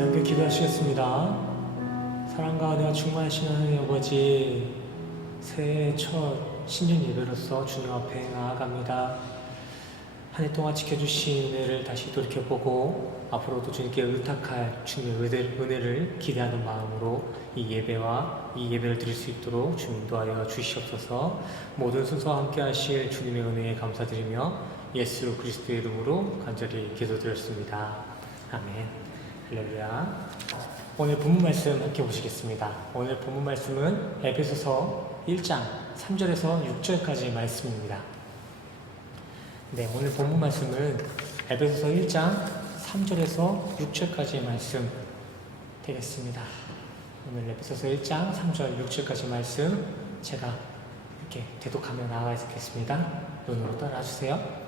우리 함께 기도하시겠습니다. 사랑과 은혜가 충만하신 하나님 아버지, 새해 첫 신년 예배로서 주님 앞에 나아갑니다. 한 해 동안 지켜주신 은혜를 다시 돌이켜보고 앞으로도 주님께 의탁할 주님의 은혜를 기대하는 마음으로 이 예배를 드릴 수 있도록 주님 도하여 주시옵소서. 모든 순서와 함께 하실 주님의 은혜에 감사드리며 예수 그리스도의 이름으로 간절히 기도드렸습니다. 아멘. 할렐루야. 오늘 본문 말씀 함께 보시겠습니다. 오늘 본문 말씀은 에베소서 1장 3절에서 6절까지의 말씀입니다. 네, 오늘 본문 말씀은 에베소서 1장 3절에서 6절까지의 말씀 되겠습니다. 오늘 에베소서 1장 3절 6절까지 말씀 제가 이렇게 대독하며 나아가겠습니다. 눈으로 따라주세요.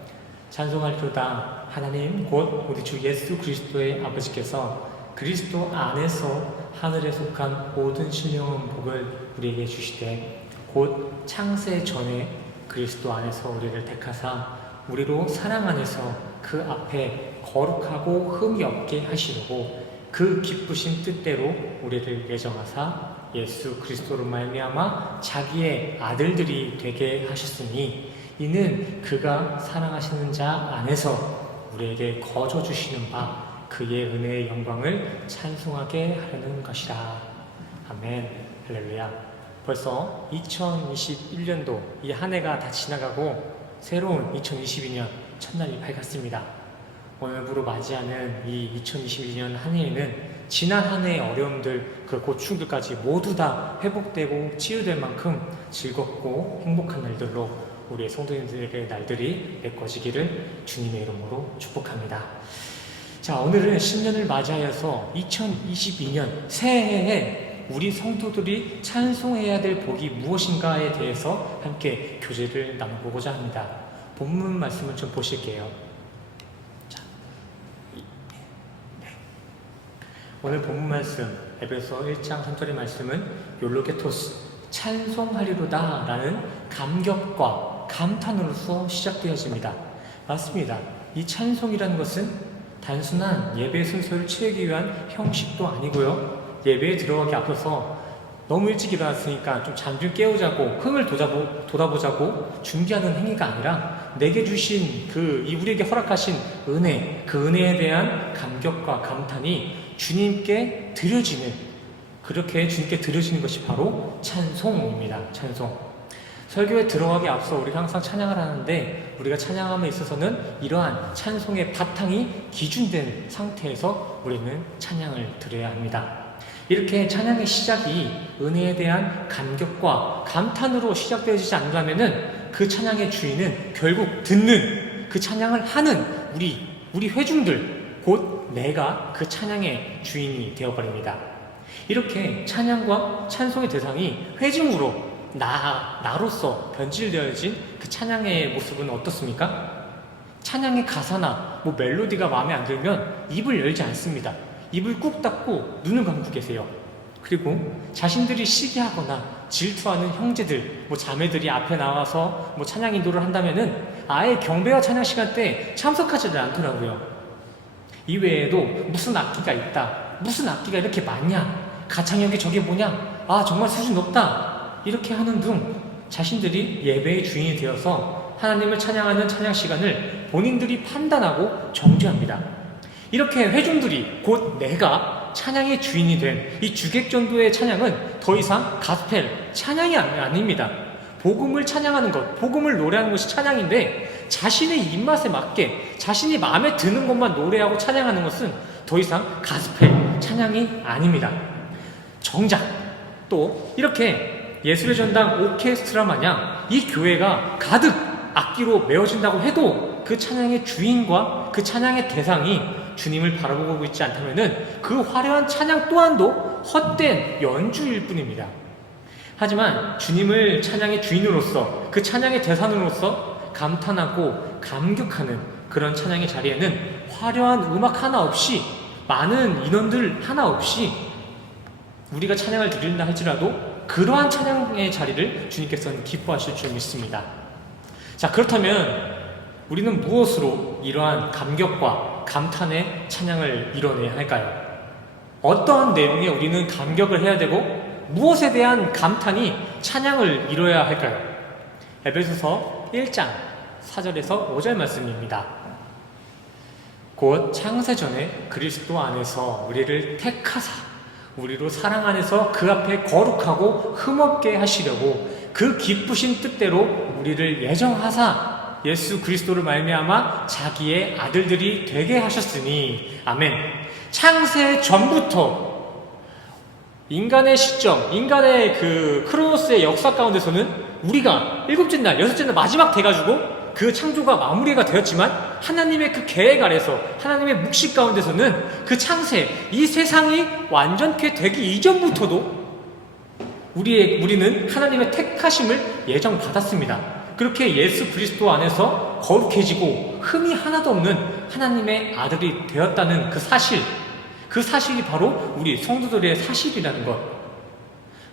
찬송하리로다. 하나님 곧 우리 주 예수 그리스도의 아버지께서 그리스도 안에서 하늘에 속한 모든 신령한 복을 우리에게 주시되 곧 창세 전에 그리스도 안에서 우리를 택하사 우리로 사랑 안에서 그 앞에 거룩하고 흠이 없게 하시려고 그 기쁘신 뜻대로 우리를 예정하사 예수 그리스도로 말미암아 자기의 아들들이 되게 하셨으니 이는 그가 사랑하시는 자 안에서 우리에게 거저 주시는 바 그의 은혜의 영광을 찬송하게 하려는 것이라. 아멘. 할렐루야. 벌써 2021년도 이 한 해가 다 지나가고 새로운 2022년 첫날이 밝았습니다. 오늘부로 맞이하는 이 2022년 한 해에는 지난 한 해의 어려움들, 그 고충들까지 모두 다 회복되고 치유될 만큼 즐겁고 행복한 날들로 우리의 성도님들의 날들이 메꿔지기를 주님의 이름으로 축복합니다. 자, 오늘은 신년을 맞이하여서 2022년 새해에 우리 성도들이 찬송해야 될 복이 무엇인가에 대해서 함께 교제를 나눠보고자 합니다. 본문 말씀을 좀 보실게요. 자, 네. 오늘 본문 말씀 에베소 1장 3절의 말씀은 욜로게토스 찬송하리로다 라는 감격과 감탄으로서 시작되어집니다. 맞습니다. 이 찬송이라는 것은 단순한 예배 순서를 채우기 위한 형식도 아니고요. 예배에 들어가기 앞서서 너무 일찍 일어났으니까 좀 잠 좀 깨우자고 흥을 돋아보자고 준비하는 행위가 아니라 내게 주신 우리에게 허락하신 은혜, 그 은혜에 대한 감격과 감탄이 주님께 드려지는, 그렇게 주님께 드려지는 것이 바로 찬송입니다. 찬송. 설교에 들어가기 앞서 우리가 항상 찬양을 하는데 우리가 찬양함에 있어서는 이러한 찬송의 바탕이 기준된 상태에서 우리는 찬양을 드려야 합니다. 이렇게 찬양의 시작이 은혜에 대한 감격과 감탄으로 시작되어지지 않는다면 그 찬양의 주인은 결국 듣는, 그 찬양을 하는 우리 회중들, 곧 내가 그 찬양의 주인이 되어버립니다. 이렇게 찬양과 찬송의 대상이 회중으로 나로서 변질되어진 그 찬양의 모습은 어떻습니까? 찬양의 가사나 멜로디가 마음에 안 들면 입을 열지 않습니다. 입을 꾹 닫고 눈을 감고 계세요. 그리고 자신들이 시기하거나 질투하는 형제들, 자매들이 앞에 나와서 찬양 인도를 한다면은 아예 경배와 찬양 시간 때 참석하지를 않더라고요. 이외에도 무슨 악기가 있다, 무슨 악기가 이렇게 많냐, 가창력이 저게 뭐냐, 아 정말 수준 높다, 이렇게 하는 등 자신들이 예배의 주인이 되어서 하나님을 찬양하는 찬양 시간을 본인들이 판단하고 정죄합니다. 이렇게 회중들이 곧 내가 찬양의 주인이 된 이 주객전도의 찬양은 더 이상 가스펠, 찬양이 아닙니다. 복음을 찬양하는 것, 복음을 노래하는 것이 찬양인데 자신의 입맛에 맞게 자신이 마음에 드는 것만 노래하고 찬양하는 것은 더 이상 가스펠, 찬양이 아닙니다. 정작 또 이렇게 예술의 전당 오케스트라 마냥 이 교회가 가득 악기로 메워진다고 해도 그 찬양의 주인과 그 찬양의 대상이 주님을 바라보고 있지 않다면 그 화려한 찬양 또한도 헛된 연주일 뿐입니다. 하지만 주님을 찬양의 주인으로서, 그 찬양의 대상으로서 감탄하고 감격하는 그런 찬양의 자리에는 화려한 음악 하나 없이, 많은 인원들 하나 없이 우리가 찬양을 드린다 할지라도 그러한 찬양의 자리를 주님께서는 기뻐하실 줄 믿습니다. 자, 그렇다면 우리는 무엇으로 이러한 감격과 감탄의 찬양을 이뤄내야 할까요? 어떠한 내용에 우리는 감격을 해야 되고 무엇에 대한 감탄이 찬양을 이뤄야 할까요? 에베소서 1장 4절에서 5절 말씀입니다. 곧 창세전에 그리스도 안에서 우리를 택하사 우리로 사랑 안에서 그 앞에 거룩하고 흠없게 하시려고 그 기쁘신 뜻대로 우리를 예정하사 예수 그리스도를 말미암아 자기의 아들들이 되게 하셨으니 아멘. 창세 전부터 인간의 시점, 인간의 그 크로노스의 역사 가운데서는 우리가 일곱째 날, 여섯째 날 마지막 돼가지고 그 창조가 마무리가 되었지만 하나님의 그 계획 아래서 하나님의 묵시 가운데서는 그 창세, 이 세상이 완전케 되기 이전부터도 우리는 하나님의 택하심을 예정받았습니다. 그렇게 예수 그리스도 안에서 거룩해지고 흠이 하나도 없는 하나님의 아들이 되었다는 그 사실이 바로 우리 성도들의 사실이라는 것.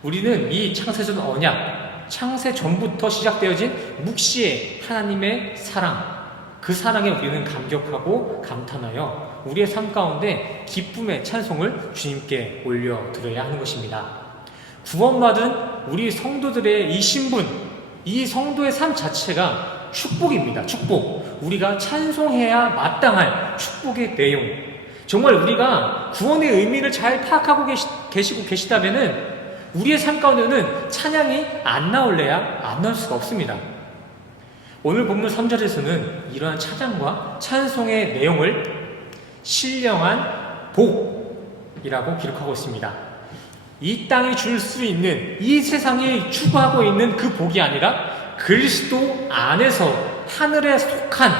우리는 이 창세전 언약, 창세 전부터 시작되어진 묵시의 하나님의 사랑, 그 사랑에 우리는 감격하고 감탄하여 우리의 삶 가운데 기쁨의 찬송을 주님께 올려드려야 하는 것입니다. 구원받은 우리 성도들의 이 신분, 이 성도의 삶 자체가 축복입니다. 축복. 우리가 찬송해야 마땅할 축복의 내용. 정말 우리가 구원의 의미를 잘 파악하고 계시다면은 우리의 삶 가운데는 찬양이 안 나올래야 안 나올 수가 없습니다. 오늘 본문 3절에서는 이러한 찬양과 찬송의 내용을 신령한 복이라고 기록하고 있습니다. 이 땅이 줄 수 있는, 이 세상이 추구하고 있는 그 복이 아니라 그리스도 안에서 하늘에 속한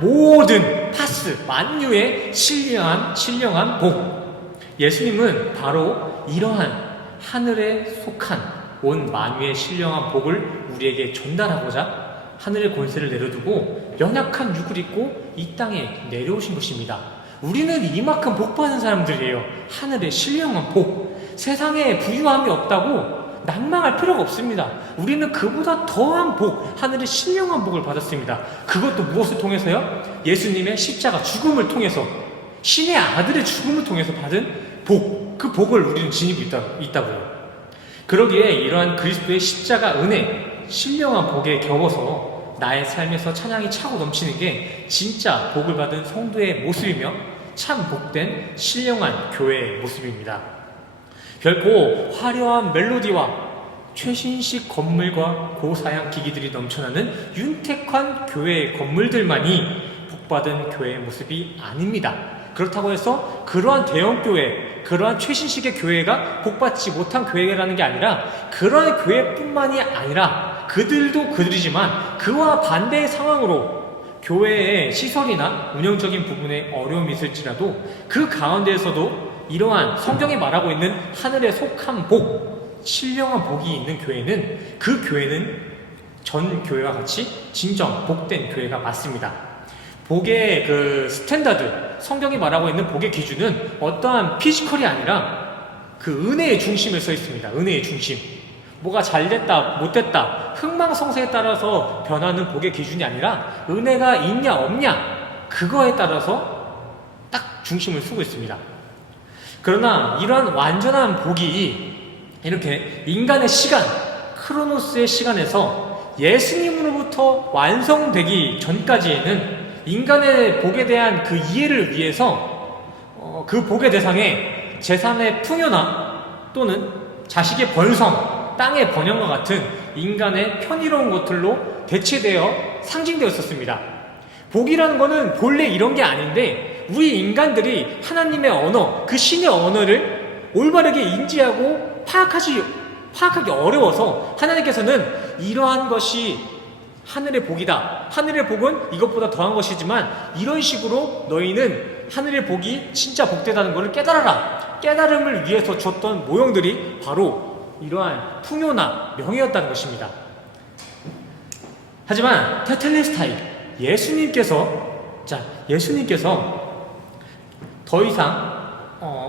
모든 파스, 만유의 신령한 복. 예수님은 바로 이러한 하늘에 속한 온 만유의 신령한 복을 우리에게 전달하고자 하늘의 권세를 내려두고 연약한 육을 입고 이 땅에 내려오신 것입니다. 우리는 이만큼 복받은 사람들이에요. 하늘의 신령한 복. 세상에 부유함이 없다고 낭망할 필요가 없습니다. 우리는 그보다 더한 복, 하늘의 신령한 복을 받았습니다. 그것도 무엇을 통해서요? 예수님의 십자가 죽음을 통해서, 신의 아들의 죽음을 통해서 받은 복, 그 복을 우리는 지니고 있다고요. 그러기에 이러한 그리스도의 십자가 은혜, 신령한 복에 겨워서 나의 삶에서 찬양이 차고 넘치는 게 진짜 복을 받은 성도의 모습이며 참 복된 신령한 교회의 모습입니다. 결코 화려한 멜로디와 최신식 건물과 고사양 기기들이 넘쳐나는 윤택한 교회의 건물들만이 복받은 교회의 모습이 아닙니다. 그렇다고 해서 그러한 대형교회, 그러한 최신식의 교회가 복받지 못한 교회라는 게 아니라 그러한 교회뿐만이 아니라 그들도 그들이지만 그와 반대의 상황으로 교회의 시설이나 운영적인 부분에 어려움이 있을지라도 그 가운데에서도 이러한 성경이 말하고 있는 하늘에 속한 복, 신령한 복이 있는 교회는 그 교회는 전 교회와 같이 진정 복된 교회가 맞습니다. 복의 그 스탠다드, 성경이 말하고 있는 복의 기준은 어떠한 피지컬이 아니라 그 은혜의 중심에 서 있습니다. 은혜의 중심. 뭐가 잘됐다, 못됐다, 흥망성쇠에 따라서 변하는 복의 기준이 아니라 은혜가 있냐, 없냐, 그거에 따라서 딱 중심을 쓰고 있습니다. 그러나 이러한 완전한 복이 이렇게 인간의 시간, 크로노스의 시간에서 예수님으로부터 완성되기 전까지에는 인간의 복에 대한 그 이해를 위해서 그 복의 대상에 재산의 풍요나 또는 자식의 번성, 땅의 번영과 같은 인간의 편의로운 것들로 대체되어 상징되었었습니다. 복이라는 것은 본래 이런 게 아닌데 우리 인간들이 하나님의 언어, 그 신의 언어를 올바르게 인지하고 파악하기 어려워서 하나님께서는 이러한 것이 하늘의 복이다. 하늘의 복은 이것보다 더한 것이지만 이런 식으로 너희는 하늘의 복이 진짜 복되다는 것을 깨달아라. 깨달음을 위해서 줬던 모형들이 바로 이러한 풍요나 명예였다는 것입니다. 하지만 테텔레스타이, 예수님께서 더 이상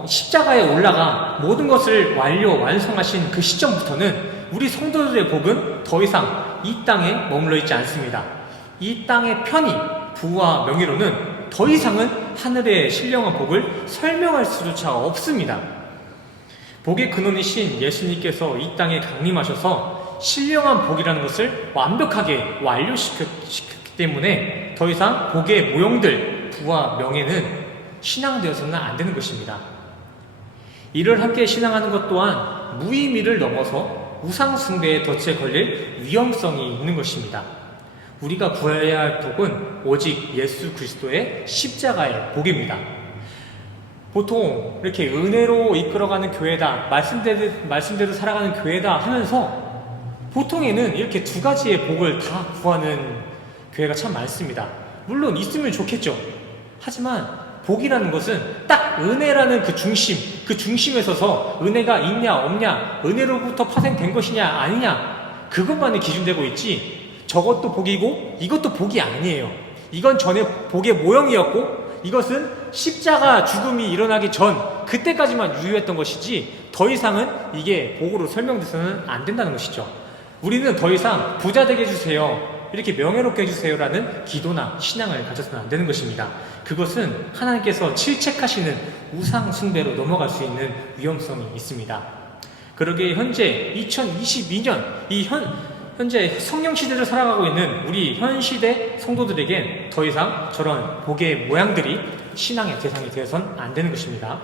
십자가에 올라가 모든 것을 완성하신 그 시점부터는 우리 성도들의 복은 더 이상 이 땅에 머물러 있지 않습니다. 이 땅의 편의, 부와 명예로는 더 이상은 하늘의 신령한 복을 설명할 수조차 없습니다. 복의 근원이신 예수님께서 이 땅에 강림하셔서 신령한 복이라는 것을 완벽하게 완료시켰기 때문에 더 이상 복의 모형들, 부와 명예는 신앙되어서는 안 되는 것입니다. 이를 함께 신앙하는 것 또한 무의미를 넘어서 우상숭배의 덫에 걸릴 위험성이 있는 것입니다. 우리가 구해야 할 복은 오직 예수 그리스도의 십자가의 복입니다. 보통 이렇게 은혜로 이끌어가는 교회다, 말씀대로 살아가는 교회다 하면서 보통에는 이렇게 두 가지의 복을 다 구하는 교회가 참 많습니다. 물론 있으면 좋겠죠. 하지만 복이라는 것은 딱 은혜라는 그 중심에 서서 은혜가 있냐 없냐, 은혜로부터 파생된 것이냐 아니냐, 그것만이 기준되고 있지, 저것도 복이고 이것도 복이 아니에요. 이건 전에 복의 모형이었고 이것은 십자가 죽음이 일어나기 전 그때까지만 유효했던 것이지 더 이상은 이게 복으로 설명돼서는 안 된다는 것이죠. 우리는 더 이상 부자 되게 해주세요, 이렇게 명예롭게 해주세요라는 기도나 신앙을 가져서는 안 되는 것입니다. 그것은 하나님께서 질책하시는 우상 숭배로 넘어갈 수 있는 위험성이 있습니다. 그러기에 현재 2022년 현재 성령 시대를 살아가고 있는 우리 현 시대 성도들에겐 더 이상 저런 복의 모양들이 신앙의 대상이 되어서는 안 되는 것입니다.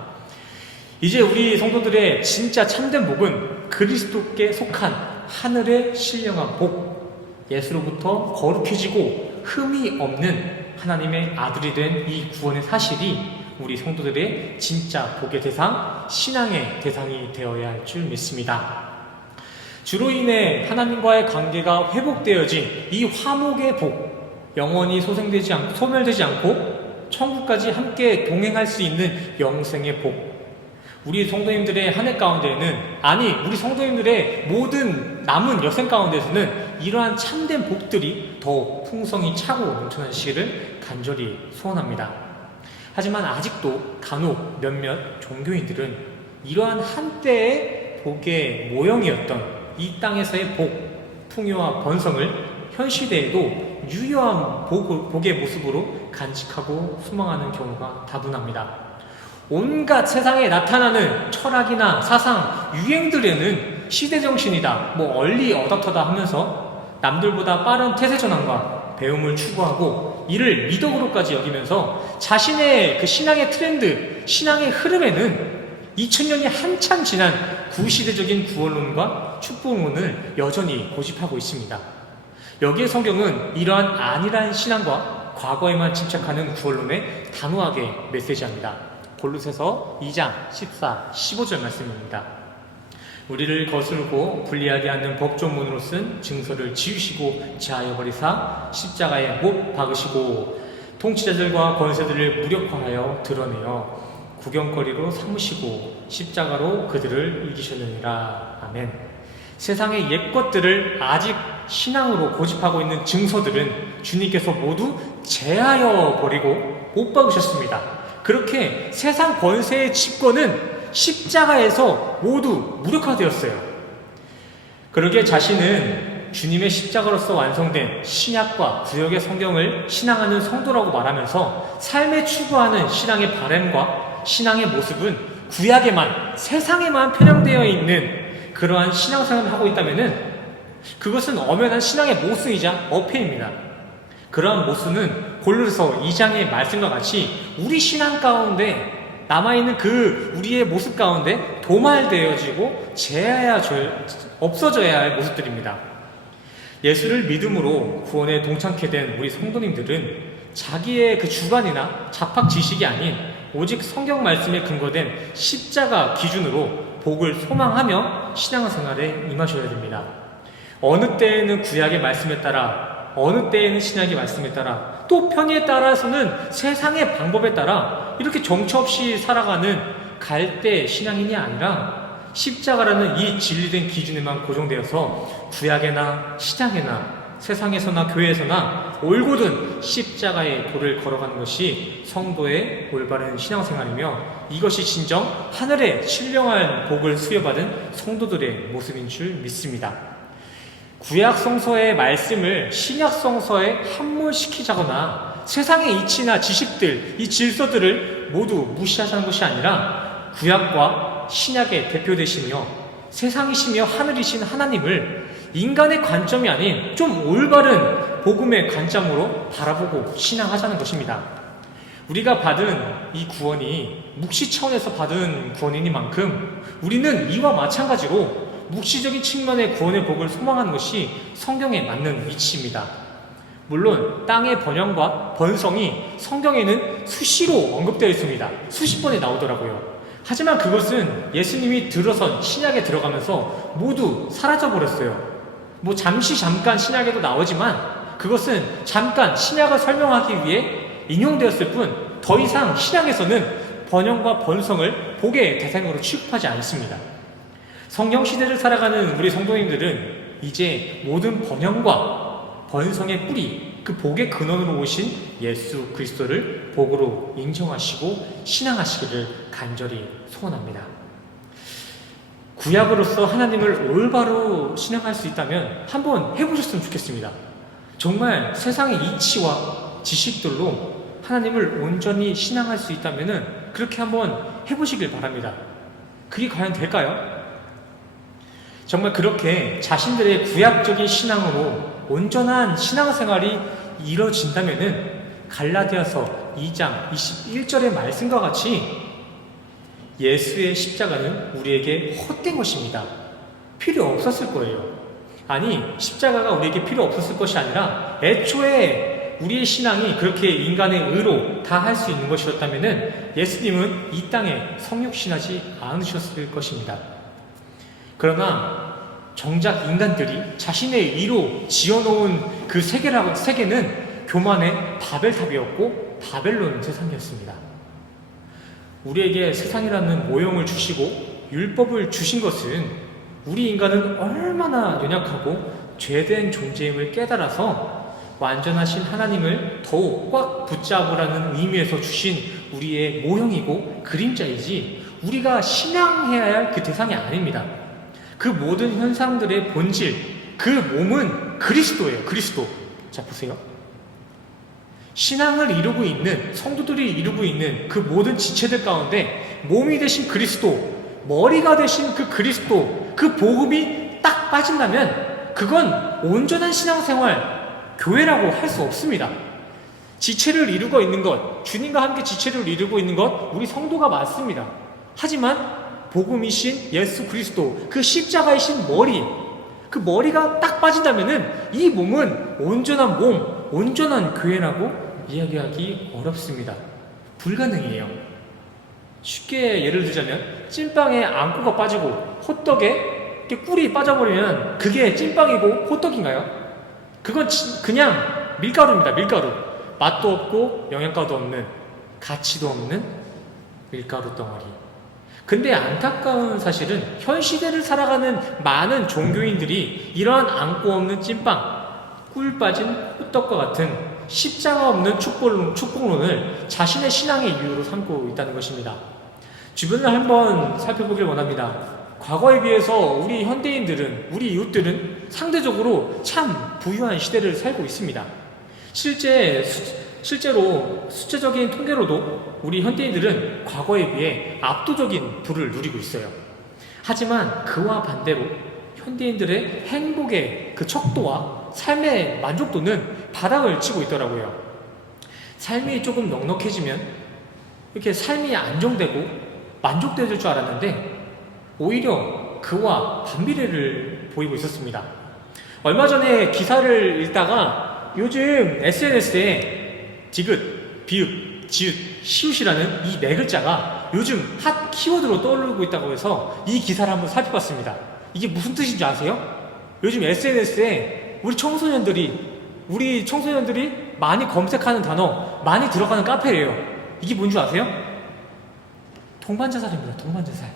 이제 우리 성도들의 진짜 참된 복은 그리스도께 속한 하늘의 신령한 복, 예수로부터 거룩해지고 흠이 없는 하나님의 아들이 된 이 구원의 사실이 우리 성도들의 진짜 복의 대상, 신앙의 대상이 되어야 할 줄 믿습니다. 주로 인해 하나님과의 관계가 회복되어진 이 화목의 복, 영원히 소멸되지 않고 천국까지 함께 동행할 수 있는 영생의 복, 우리 성도님들의 한 해 가운데에는, 아니 우리 성도님들의 모든 남은 여생 가운데에서는 이러한 참된 복들이 더욱 풍성히 차고 넘쳐나시기를 간절히 소원합니다. 하지만 아직도 간혹 몇몇 종교인들은 이러한 한때의 복의 모형이었던 이 땅에서의 복, 풍요와 번성을 현 시대에도 유효한 복의 모습으로 간직하고 소망하는 경우가 다분합니다. 온갖 세상에 나타나는 철학이나 사상, 유행들에는 시대정신이다, 얼리 어댑터다 하면서 남들보다 빠른 태세전환과 배움을 추구하고 이를 미덕으로까지 여기면서 자신의 그 신앙의 트렌드, 신앙의 흐름에는 2000년이 한참 지난 구시대적인 구원론과 축복론을 여전히 고집하고 있습니다. 여기에 성경은 이러한 안일한 신앙과 과거에만 집착하는 구원론에 단호하게 메시지합니다. 골로새서 2장 14, 15절 말씀입니다. 우리를 거스르고 불리하게 하는 법조문으로 쓴 증서를 지우시고 제하여 버리사 십자가에 못 박으시고 통치자들과 권세들을 무력화하여 드러내어 구경거리로 삼으시고 십자가로 그들을 이기셨느니라. 아멘. 세상의 옛것들을 아직 신앙으로 고집하고 있는 증서들은 주님께서 모두 제하여 버리고 못 박으셨습니다. 그렇게 세상 권세의 집권은 십자가에서 모두 무력화되었어요. 그러기에 자신은 주님의 십자가로서 완성된 신약과 구약의 성경을 신앙하는 성도라고 말하면서 삶에 추구하는 신앙의 바램과 신앙의 모습은 구약에만, 세상에만 편향되어 있는 그러한 신앙생활을 하고 있다면 그것은 엄연한 신앙의 모순이자 어폐입니다. 그러한 모순은 골로새서 2장의 말씀과 같이 우리 신앙 가운데 남아있는 그 우리의 모습 가운데 도말되어지고 없어져야 할 모습들입니다. 예수를 믿음으로 구원에 동참케 된 우리 성도님들은 자기의 그 주관이나 잡학 지식이 아닌 오직 성경 말씀에 근거된 십자가 기준으로 복을 소망하며 신앙생활에 임하셔야 됩니다. 어느 때에는 구약의 말씀에 따라, 어느 때에는 신약의 말씀에 따라, 또 편의에 따라서는 세상의 방법에 따라 이렇게 정처 없이 살아가는 갈대 신앙인이 아니라 십자가라는 이 진리된 기준에만 고정되어서 구약에나 신약에나 세상에서나 교회에서나 올곧은 십자가의 도를 걸어가는 것이 성도의 올바른 신앙생활이며 이것이 진정 하늘의 신령한 복을 수여받은 성도들의 모습인 줄 믿습니다. 구약 성서의 말씀을 신약 성서에 함몰시키자거나 세상의 이치나 지식들, 이 질서들을 모두 무시하자는 것이 아니라 구약과 신약의 대표되시며 세상이시며 하늘이신 하나님을 인간의 관점이 아닌 좀 올바른 복음의 관점으로 바라보고 신앙하자는 것입니다. 우리가 받은 이 구원이 묵시 차원에서 받은 구원이니만큼 우리는 이와 마찬가지로 묵시적인 측면의 구원의 복을 소망하는 것이 성경에 맞는 이치입니다. 물론 땅의 번영과 번성이 성경에는 수시로 언급되어 있습니다. 수십 번에 나오더라고요. 하지만 그것은 예수님이 들어선 신약에 들어가면서 모두 사라져버렸어요. 잠깐 신약에도 나오지만 그것은 잠깐 신약을 설명하기 위해 인용되었을 뿐 더 이상 신약에서는 번영과 번성을 복의 대상으로 취급하지 않습니다. 성령 시대를 살아가는 우리 성도님들은 이제 모든 번영과 번성의 뿌리, 그 복의 근원으로 오신 예수 그리스도를 복으로 인정하시고 신앙하시기를 간절히 소원합니다. 구약으로서 하나님을 올바로 신앙할 수 있다면 한번 해보셨으면 좋겠습니다. 정말 세상의 이치와 지식들로 하나님을 온전히 신앙할 수 있다면 그렇게 한번 해보시길 바랍니다. 그게 과연 될까요? 정말 그렇게 자신들의 구약적인 신앙으로 온전한 신앙생활이 이루어진다면 갈라디아서 2장 21절의 말씀과 같이 예수의 십자가는 우리에게 헛된 것입니다. 필요 없었을 거예요. 아니, 십자가가 우리에게 필요 없었을 것이 아니라 애초에 우리의 신앙이 그렇게 인간의 의로 다 할 수 있는 것이었다면 예수님은 이 땅에 성육신하지 않으셨을 것입니다. 그러나 정작 인간들이 자신의 의로 지어놓은 그 세계는 교만의 바벨탑이었고 바벨론 세상이었습니다. 우리에게 세상이라는 모형을 주시고 율법을 주신 것은 우리 인간은 얼마나 연약하고 죄된 존재임을 깨달아서 완전하신 하나님을 더욱 꽉 붙잡으라는 의미에서 주신 우리의 모형이고 그림자이지 우리가 신앙해야 할 그 대상이 아닙니다. 그 모든 현상들의 본질, 그 몸은 그리스도예요. 그리스도. 자, 보세요. 신앙을 이루고 있는 성도들이 이루고 있는 그 모든 지체들 가운데 몸이 되신 그리스도, 머리가 되신 그 그리스도, 그 복음이 딱 빠진다면 그건 온전한 신앙생활, 교회라고 할 수 없습니다. 지체를 이루고 있는 것, 주님과 함께 지체를 이루고 있는 것, 우리 성도가 맞습니다. 하지만 복음이신 예수 그리스도, 그 십자가이신 머리, 그 머리가 딱 빠진다면은 이 몸은 온전한 몸, 온전한 교회라고 이야기하기 어렵습니다. 불가능해요. 쉽게 예를 들자면 찐빵에 앙꼬가 빠지고 호떡에 이렇게 꿀이 빠져버리면 그게 찐빵이고 호떡인가요? 그건 그냥 밀가루입니다. 밀가루. 맛도 없고 영양가도 없는, 가치도 없는 밀가루 덩어리. 근데 안타까운 사실은 현 시대를 살아가는 많은 종교인들이 이러한 앙꼬 없는 찐빵, 꿀 빠진 호떡과 같은 십자가 없는 축복론을 자신의 신앙의 이유로 삼고 있다는 것입니다. 주변을 한번 살펴보길 원합니다. 과거에 비해서 우리 현대인들은, 우리 이웃들은 상대적으로 참 부유한 시대를 살고 있습니다. 실제로 수치적인 통계로도 우리 현대인들은 과거에 비해 압도적인 부를 누리고 있어요. 하지만 그와 반대로 현대인들의 행복의 그 척도와 삶의 만족도는 바닥을 치고 있더라고요. 삶이 조금 넉넉해지면 이렇게 삶이 안정되고 만족될 줄 알았는데 오히려 그와 반비례를 보이고 있었습니다. 얼마 전에 기사를 읽다가 요즘 SNS에 디귿, 비읍, 지읒, 시읒이라는 이 네 글자가 요즘 핫 키워드로 떠오르고 있다고 해서 이 기사를 한번 살펴봤습니다. 이게 무슨 뜻인지 아세요? 요즘 SNS에 우리 청소년들이 많이 검색하는 단어, 많이 들어가는 카페래요. 이게 뭔지 아세요? 동반자살입니다. 동반자살.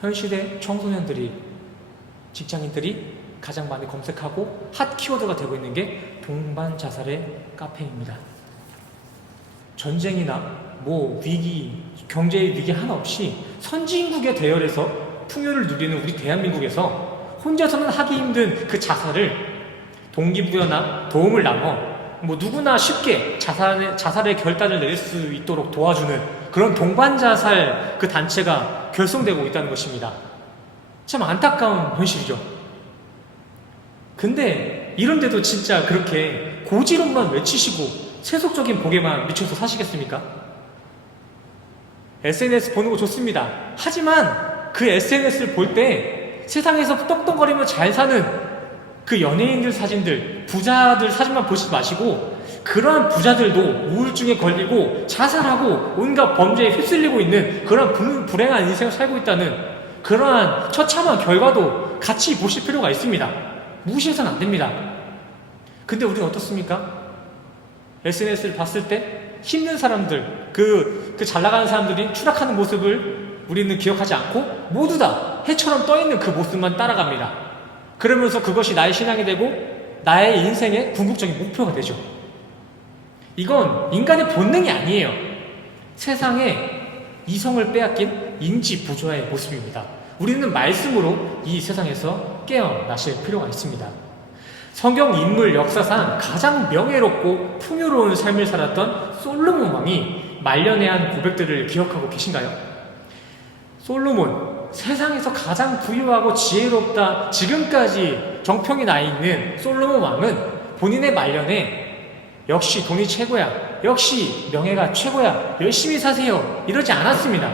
현 시대 청소년들이, 직장인들이 가장 많이 검색하고 핫 키워드가 되고 있는 게 동반자살의 카페입니다. 전쟁이나 위기, 경제의 위기 하나 없이 선진국의 대열에서 풍요를 누리는 우리 대한민국에서 혼자서는 하기 힘든 그 자살을 동기부여나 도움을 나눠 누구나 쉽게 자살의 결단을 내릴 수 있도록 도와주는 그런 동반자살 그 단체가 결성되고 있다는 것입니다. 참 안타까운 현실이죠. 근데 이런데도 진짜 그렇게 고지론만 외치시고 세속적인 복에만 미쳐서 사시겠습니까? SNS 보는 거 좋습니다. 하지만 그 SNS를 볼 때 세상에서 떡떡거리며 잘 사는 그 연예인들 사진들, 부자들 사진만 보시지 마시고 그러한 부자들도 우울증에 걸리고 자살하고 온갖 범죄에 휩쓸리고 있는 그러한 불행한 인생을 살고 있다는 그러한 처참한 결과도 같이 보실 필요가 있습니다. 무시해서는 안 됩니다. 근데 우리는 어떻습니까? SNS를 봤을 때 힘든 사람들, 그 잘 나가는 사람들이 추락하는 모습을 우리는 기억하지 않고 모두 다 해처럼 떠있는 그 모습만 따라갑니다. 그러면서 그것이 나의 신앙이 되고 나의 인생의 궁극적인 목표가 되죠. 이건 인간의 본능이 아니에요. 세상에 이성을 빼앗긴 인지 부조화의 모습입니다. 우리는 말씀으로 이 세상에서 깨어나실 필요가 있습니다. 성경 인물 역사상 가장 명예롭고 풍요로운 삶을 살았던 솔로몬 왕이 말년에 한 고백들을 기억하고 계신가요? 솔로몬, 세상에서 가장 부유하고 지혜롭다 지금까지 정평이 나 있는 솔로몬 왕은 본인의 말년에 역시 돈이 최고야, 역시 명예가 최고야, 열심히 사세요 이러지 않았습니다.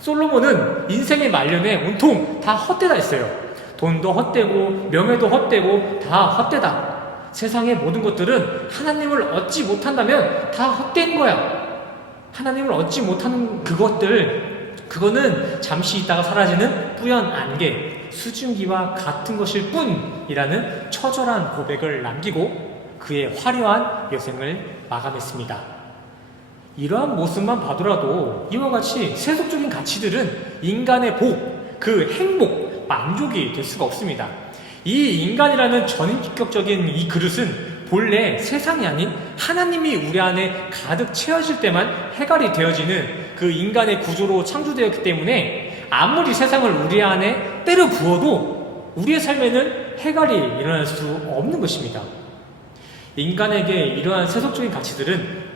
솔로몬은 인생의 말년에 온통 다 헛되다 했어요. 돈도 헛되고 명예도 헛되고 다 헛되다. 세상의 모든 것들은 하나님을 얻지 못한다면 다 헛된 거야. 하나님을 얻지 못하는 그거는 잠시 있다가 사라지는 뿌연 안개, 수증기와 같은 것일 뿐이라는 처절한 고백을 남기고 그의 화려한 여생을 마감했습니다. 이러한 모습만 봐더라도 이와 같이 세속적인 가치들은 인간의 복, 그 행복, 만족이 될 수가 없습니다. 이 인간이라는 전인격적인 이 그릇은 본래 세상이 아닌 하나님이 우리 안에 가득 채워질 때만 해갈이 되어지는 그 인간의 구조로 창조되었기 때문에 아무리 세상을 우리 안에 때려 부어도 우리의 삶에는 해갈이 일어날 수 없는 것입니다. 인간에게 이러한 세속적인 가치들은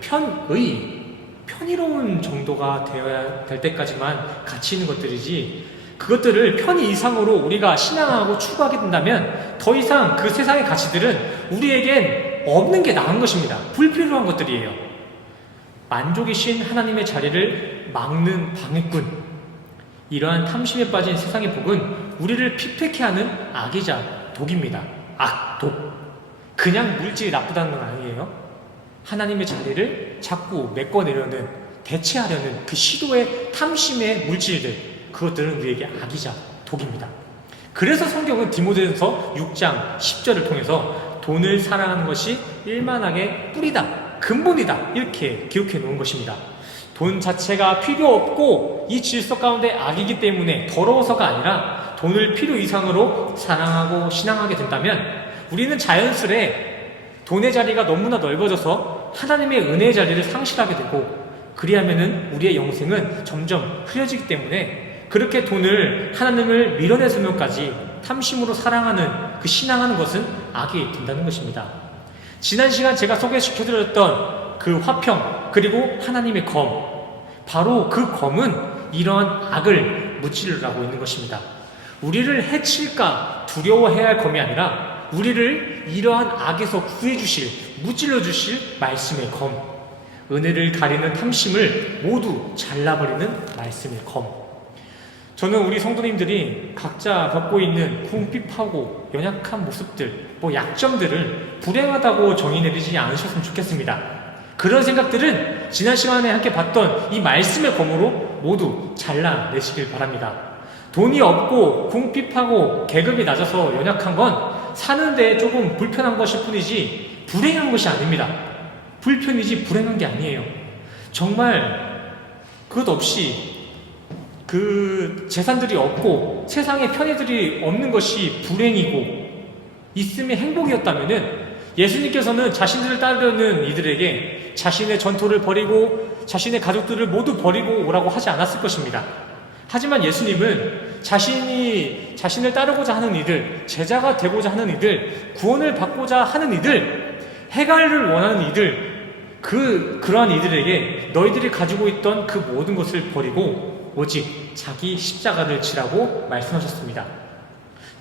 편의로운 정도가 되어야 될 때까지만 가치 있는 것들이지 그것들을 편의 이상으로 우리가 신앙하고 추구하게 된다면 더 이상 그 세상의 가치들은 우리에겐 없는 게 나은 것입니다. 불필요한 것들이에요. 만족이신 하나님의 자리를 막는 방해꾼, 이러한 탐심에 빠진 세상의 복은 우리를 피폐케 하는 악이자 독입니다. 독. 그냥 물질이 나쁘다는 건 아니에요. 하나님의 자리를 자꾸 메꿔내려는, 대체하려는 그 시도의 탐심의 물질들, 그것들은 우리에게 악이자 독입니다. 그래서 성경은 디모데전서 6장 10절을 통해서 돈을 사랑하는 것이 일만하게 뿌리다, 근본이다 이렇게 기록해 놓은 것입니다. 돈 자체가 필요 없고 이 질서 가운데 악이기 때문에 더러워서가 아니라 돈을 필요 이상으로 사랑하고 신앙하게 된다면 우리는 자연스레 돈의 자리가 너무나 넓어져서 하나님의 은혜의 자리를 상실하게 되고 그리하면은 우리의 영생은 점점 흐려지기 때문에 그렇게 돈을 하나님을 밀어내서면까지 탐심으로 사랑하는 그 신앙하는 것은 악이 된다는 것입니다. 지난 시간 제가 소개시켜드렸던 그 화평 그리고 하나님의 검, 바로 그 검은 이러한 악을 무찌르라고 있는 것입니다. 우리를 해칠까 두려워해야 할 검이 아니라 우리를 이러한 악에서 구해주실, 무찔러주실 말씀의 검, 은혜를 가리는 탐심을 모두 잘라버리는 말씀의 검. 저는 우리 성도님들이 각자 겪고 있는 궁핍하고 연약한 모습들, 약점들을 불행하다고 정의 내리지 않으셨으면 좋겠습니다. 그런 생각들은 지난 시간에 함께 봤던 이 말씀의 검으로 모두 잘라내시길 바랍니다. 돈이 없고 궁핍하고 계급이 낮아서 연약한 건 사는 데 조금 불편한 것일 뿐이지 불행한 것이 아닙니다. 불편이지 불행한 게 아니에요. 정말 그것 없이 그 재산들이 없고 세상에 편의들이 없는 것이 불행이고 있음이 행복이었다면은 예수님께서는 자신들을 따르는 이들에게 자신의 전토를 버리고 자신의 가족들을 모두 버리고 오라고 하지 않았을 것입니다. 하지만 예수님은 자신을 따르고자 하는 이들, 제자가 되고자 하는 이들, 구원을 받고자 하는 이들, 해갈을 원하는 이들, 그러한 이들에게 너희들이 가지고 있던 그 모든 것을 버리고 오직 자기 십자가를 지라고 말씀하셨습니다.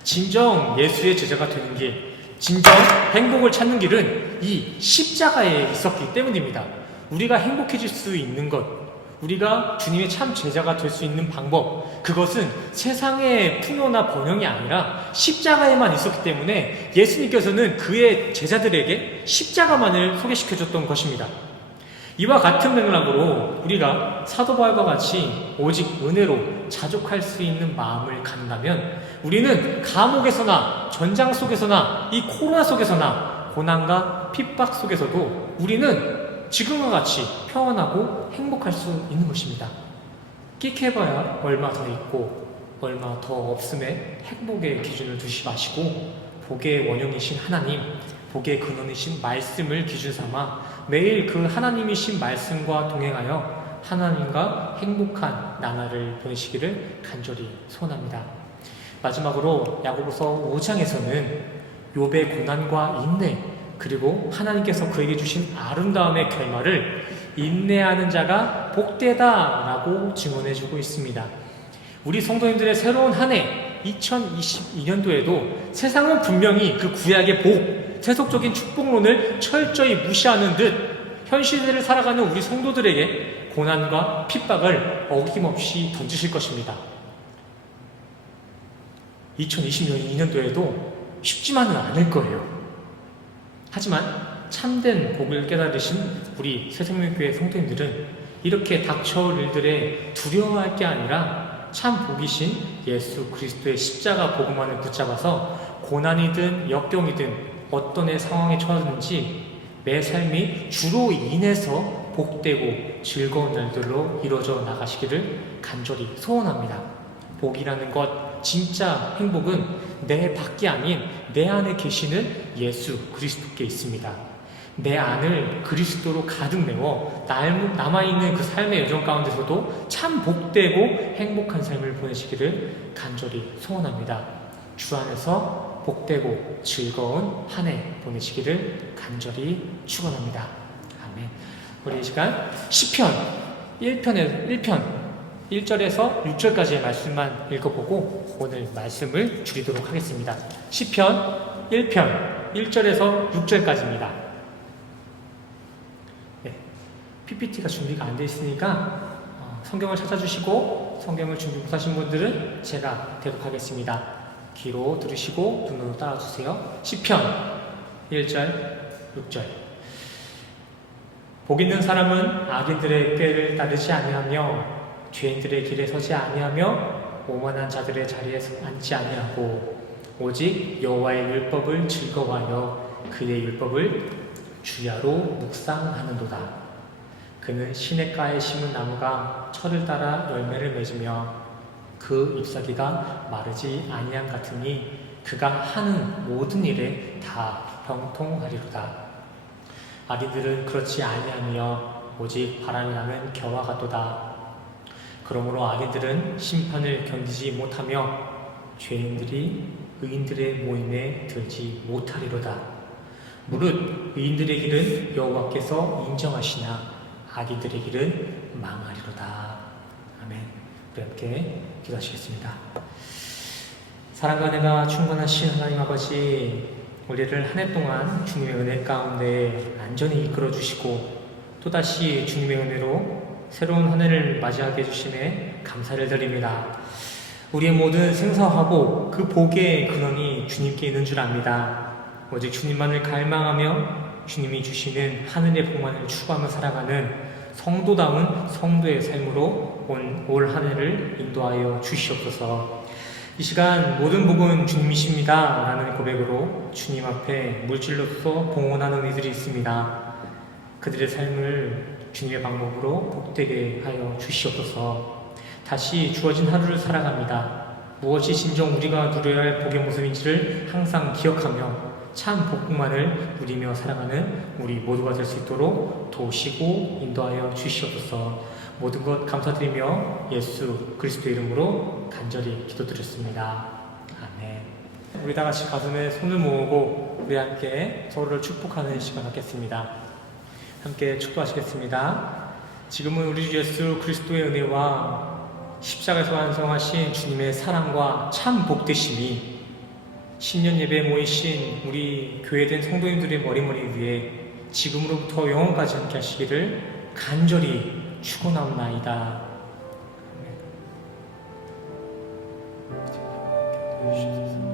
진정 예수의 제자가 되는 길, 진정 행복을 찾는 길은 이 십자가에 있었기 때문입니다. 우리가 행복해질 수 있는 것, 우리가 주님의 참 제자가 될 수 있는 방법, 그것은 세상의 풍요나 번영이 아니라 십자가에만 있었기 때문에 예수님께서는 그의 제자들에게 십자가만을 소개시켜줬던 것입니다. 이와 같은 맥락으로 우리가 사도 바울과 같이 오직 은혜로 자족할 수 있는 마음을 갖는다면 우리는 감옥에서나 전장 속에서나 이 코로나 속에서나 고난과 핍박 속에서도 우리는 지금과 같이 평안하고 행복할 수 있는 것입니다. 끽해봐야 얼마 더 있고 얼마 더 없음에 행복의 기준을 두시 마시고 복의 원형이신 하나님, 복의 근원이신 말씀을 기준 삼아 매일 그 하나님이신 말씀과 동행하여 하나님과 행복한 나날을 보내시기를 간절히 소원합니다. 마지막으로 야고보서 5장에서는 욥의 고난과 인내, 그리고 하나님께서 그에게 주신 아름다움의 결말을 인내하는 자가 복되다라고 증언해주고 있습니다. 우리 성도님들의 새로운 한 해 2022년도에도 세상은 분명히 그 구약의 복, 세속적인 축복론을 철저히 무시하는 듯 현실을 살아가는 우리 성도들에게 고난과 핍박을 어김없이 던지실 것입니다. 2022년도에도 쉽지만은 않을 거예요. 하지만 참된 복을 깨달으신 우리 새생명교회 성도님들은 이렇게 닥쳐올 일들에 두려워할 게 아니라 참 복이신 예수 그리스도의 십자가 복음만을 붙잡아서 고난이든 역경이든 어떤 상황에 처하든지 매 삶이 주로 인해서 복되고 즐거운 날들로 이루어져 나가시기를 간절히 소원합니다. 복이라는 것, 진짜 행복은 내 밖이 아닌 내 안에 계시는 예수 그리스도께 있습니다. 내 안을 그리스도로 가득 메워 남아있는 그 삶의 여정 가운데서도 참 복되고 행복한 삶을 보내시기를 간절히 소원합니다. 주 안에서 복되고 즐거운 한 해 보내시기를 간절히 축원합니다. 아멘. 우리 이 시간 시편 1절에서 6절까지의 말씀만 읽어보고 오늘 말씀을 줄이도록 하겠습니다. 시편 1편 1절에서 6절까지입니다. 네, PPT가 준비가 안 되어 있으니까 성경을 찾아주시고 성경을 준비 못하신 분들은 제가 대독하겠습니다. 귀로 들으시고 눈으로 따라주세요. 시편 1절 6절. 복 있는 사람은 악인들의 꾀를 따르지 아니하며 죄인들의 길에 서지 아니하며 오만한 자들의 자리에 앉지 아니하고 오직 여호와의 율법을 즐거워하여 그의 율법을 주야로 묵상하는도다. 그는 시냇가에 심은 나무가 철을 따라 열매를 맺으며 그 잎사귀가 마르지 아니함 같으니 그가 하는 모든 일에 다 형통하리로다. 악인들은 그렇지 아니하며 오직 바람이 나는 겨와 같도다. 그러므로 악인들은 심판을 견디지 못하며 죄인들이 의인들의 모임에 들지 못하리로다. 무릇 의인들의 길은 여호와께서 인정하시나 악인들의 길은 망하리로다. 아멘. 우리 함께 기도하시겠습니다. 사랑과 은혜가 충만하신 하나님 아버지, 우리를 한 해 동안 주님의 은혜 가운데 안전히 이끌어 주시고 또다시 주님의 은혜로 새로운 한 해를 맞이하게 해주심에 감사를 드립니다. 우리의 모든 생사화복, 그 복의 근원이 주님께 있는 줄 압니다. 오직 주님만을 갈망하며 주님이 주시는 하늘의 복만을 추구하며 살아가는 성도다운 성도의 삶으로 올 한 해를 인도하여 주시옵소서. 이 시간 모든 복은 주님이십니다 라는 고백으로 주님 앞에 물질로서 봉헌하는 이들이 있습니다. 그들의 삶을 주님의 방법으로 복되게 하여 주시옵소서. 다시 주어진 하루를 살아갑니다. 무엇이 진정 우리가 누려야 할 복의 모습인지를 항상 기억하며 참 복만을 누리며 살아가는 우리 모두가 될 수 있도록 도우시고 인도하여 주시옵소서. 모든 것 감사드리며 예수 그리스도 이름으로 간절히 기도드렸습니다. 아멘. 우리 다 같이 가슴에 손을 모으고 우리 함께 서로를 축복하는 시간 갖겠습니다. 함께 축도하시겠습니다. 지금은 우리 주 예수 그리스도의 은혜와 십자가에서 완성하신 주님의 사랑과 참 복되심이 신년 예배에 모이신 우리 교회된 성도님들의 머리머리 위에 지금으로부터 영원까지 함께 하시기를 간절히 축원하옵나이다. 아멘.